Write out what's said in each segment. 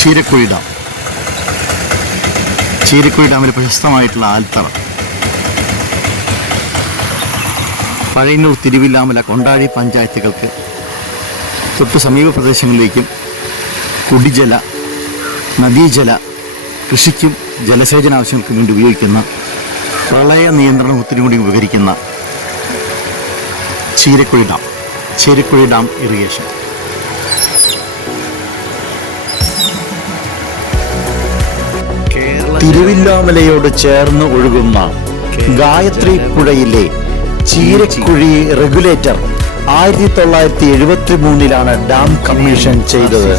Cheerakuzhi dam. Cheerakuzhi ഡാമിൽ പ്രശസ്തമായിട്ടുള്ള ആൽത്തറ, പഴയന്നൂർ, തിരുവില്ലാമല, കൊണ്ടാഴി പഞ്ചായത്തുകൾക്ക് തൊട്ട് സമീപ പ്രദേശങ്ങളിലേക്കും കുടിജല, നദീജല, കൃഷിക്കും ജലസേചന ആവശ്യങ്ങൾക്കും വേണ്ടി ഉപയോഗിക്കുന്ന പ്രളയ നിയന്ത്രണത്തിന് കൂടി ഉപകരിക്കുന്ന Cheerakuzhi dam, Cheerakuzhi dam irrigation. തിരുവില്ലാമലയോട് ചേർന്ന് ഒഴുകുന്ന ഗായത്രി പുഴയിലെ ചീരക്കുഴി റെഗുലേറ്റർ 1973 ഡാം കമ്മീഷൻ ചെയ്തത്.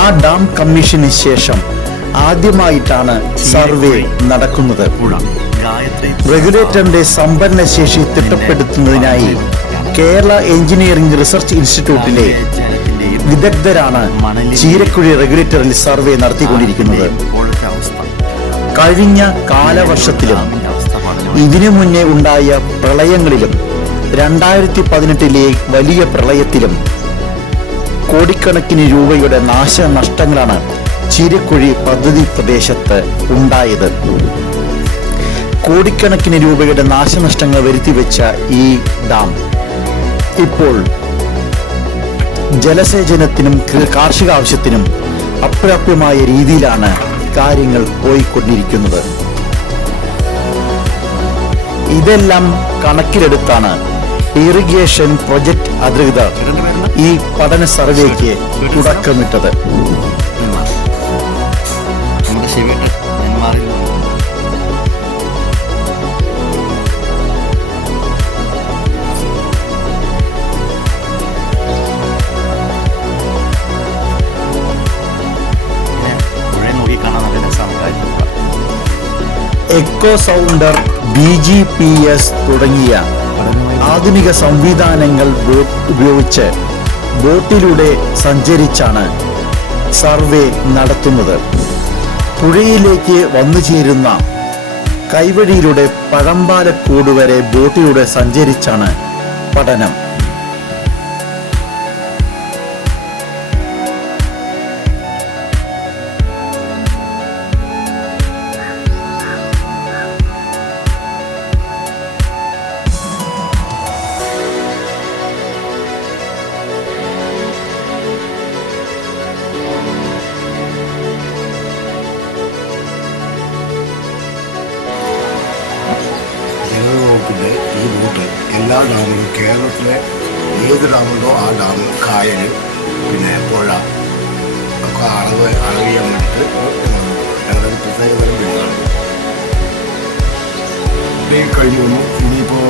ആ ഡാം കമ്മീഷന് ശേഷം ആദ്യമായിട്ടാണ് സർവേ നടക്കുന്നത്. റെഗുലേറ്ററിന്റെ സംഭരണശേഷി തിട്ടപ്പെടുത്തുന്നതിനായി കേരള എഞ്ചിനീയറിംഗ് റിസർച്ച് ഇൻസ്റ്റിറ്റ്യൂട്ടിലെ വിദഗ്ധരാണ് ചീരക്കുഴി റെഗുലേറ്ററിൽ സർവേ നടത്തിക്കൊണ്ടിരിക്കുന്നത്. കഴിഞ്ഞ കാലവർഷത്തിലും ഇതിനു മുന്നേ ഉണ്ടായ പ്രളയങ്ങളിലും 2018 വലിയ പ്രളയത്തിലും കോടിക്കണക്കിന് രൂപയുടെ നാശനഷ്ടങ്ങളാണ് ചീരക്കുഴി പദ്ധതി പ്രദേശത്ത് ഉണ്ടായത്. കോടിക്കണക്കിന് രൂപയുടെ നാശനഷ്ടങ്ങൾ വരുത്തിവെച്ച ഈ ഡാം ഇപ്പോൾ ജലസേചനത്തിനും കാർഷിക ആവശ്യത്തിനും അപ്രാപ്യമായ രീതിയിലാണ് കാര്യങ്ങൾ പോയിക്കൊണ്ടിരിക്കുന്നത്. ഇതെല്ലാം കണക്കിലെടുത്താണ് ഇറിഗേഷൻ പ്രൊജക്ട് അധികൃതർ ഈ പഠന സർവേക്ക് തുടക്കമിട്ടത്. എക്കോ സൗണ്ടർ, BGPS തുടങ്ങിയ ആധുനിക സംവിധാനങ്ങൾ ഉപയോഗിച്ച് ബോട്ടിലൂടെ സഞ്ചരിച്ചാണ് സർവേ നടത്തുന്നത്. പുഴയിലേക്ക് വന്നു ചേരുന്ന കൈവഴിയിലൂടെ പഴമ്പാലക്കോട് വരെ ബോട്ടിലൂടെ സഞ്ചരിച്ചാണ് പഠനം. ഈ റൂട്ട് എല്ലാ ഡാമുകളും, കേരളത്തിലെ ഏത് ഡാമുണ്ടോ ആ ഡാം, കായൽ, പിന്നെ പുഴ ഒക്കെ അളവിയാൻ വേണ്ടിയിട്ട് ഞങ്ങളൊരു പ്രത്യേക തരം വീടാണ്. കഴിഞ്ഞു വന്നു. ഇനിയിപ്പോൾ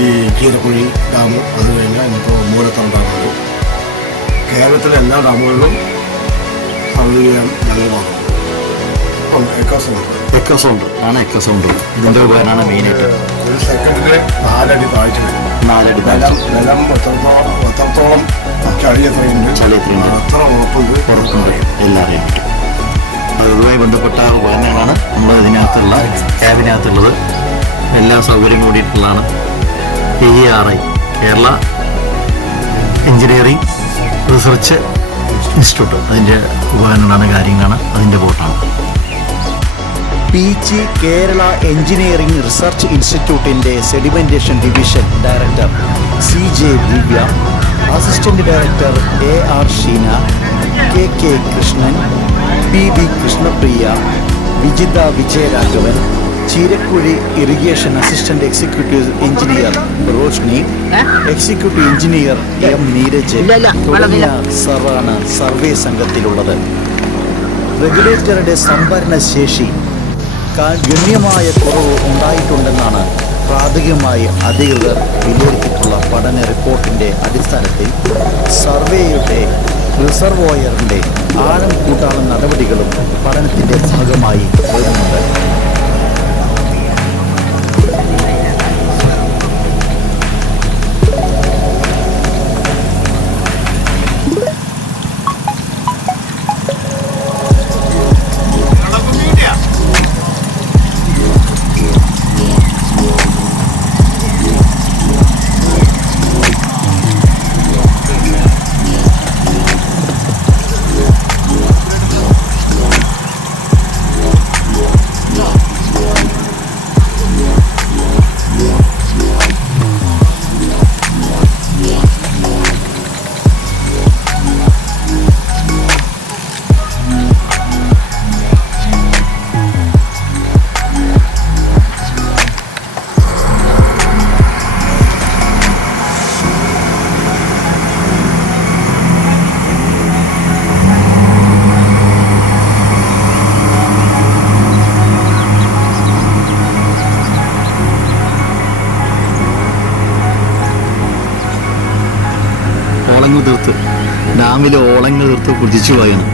ഈ ചീരക്കുഴി ഡാം, അത് കഴിഞ്ഞാൽ ഇനിയിപ്പോൾ മൂലത്തറ ഡാമുണ്ട്. കേരളത്തിലെ എല്ലാ ഡാമുകളിലും അളവ് ചെയ്യാൻ ഞങ്ങൾ നോക്കും. എക്കോസൗണ്ട് ആണ്. എക്കോസൗണ്ട് ഇതിൻ്റെ ഉപകരണമാണ് മെയിനായിട്ട്. ഒരു സെക്കൻഡിൽ 4 അടി താഴ്ച വരും. 4 അടി താഴ്ച. നിലം എത്രത്തോളം ചളി എത്രയുണ്ട്, എത്ര ഉറപ്പുണ്ട് എല്ലാം അറിയാൻ പറ്റും. അതുമായി ബന്ധപ്പെട്ട ഉപകരണങ്ങളാണ് നമ്മൾ ഇതിനകത്തുള്ള ക്യാബിനകത്തുള്ളത്. എല്ലാ സൗകര്യം കൂടിയിട്ടുള്ളതാണ്. KERI, Kerala engineering research institute, അതിൻ്റെ ഉപകരണങ്ങളാണ്, കാര്യങ്ങളാണ്, അതിൻ്റെ ബോട്ടാണ്. PG കേരള എഞ്ചിനീയറിംഗ് റിസർച്ച് ഇൻസ്റ്റിറ്റ്യൂട്ടിൻ്റെ sedimentation division director CJ Divya, assistant director AR Sheena, KK Krishnan, PB Krishnapriya, Vijitha Vijayaraghavan, Cheerakuzhi irrigation assistant executive engineer Roshni, executive engineer M Neeraj തുടങ്ങിയ സറാണ് സർവേ സംഘത്തിലുള്ളത്. റെഗുലേറ്ററുടെ സംഭരണ ശേഷി ഗണ്യമായ കുറവ് ഉണ്ടായിട്ടുണ്ടെന്നാണ് പ്രാഥമികമായി അധികൃതർ വിലയിരുത്തിയിട്ടുള്ള പഠന റിപ്പോർട്ടിൻ്റെ അടിസ്ഥാനത്തിൽ സർവേയുടെ റിസർവോയറിൻ്റെ ആഴം കൂട്ടാനുള്ള നടപടികളും പഠനത്തിൻ്റെ ഭാഗമായി വരുന്നുണ്ട്. തീർത്ത് ഡാമിലെ ഓളങ്ങൾ തീർത്ത് കുതിച്ചു പോയാണ്.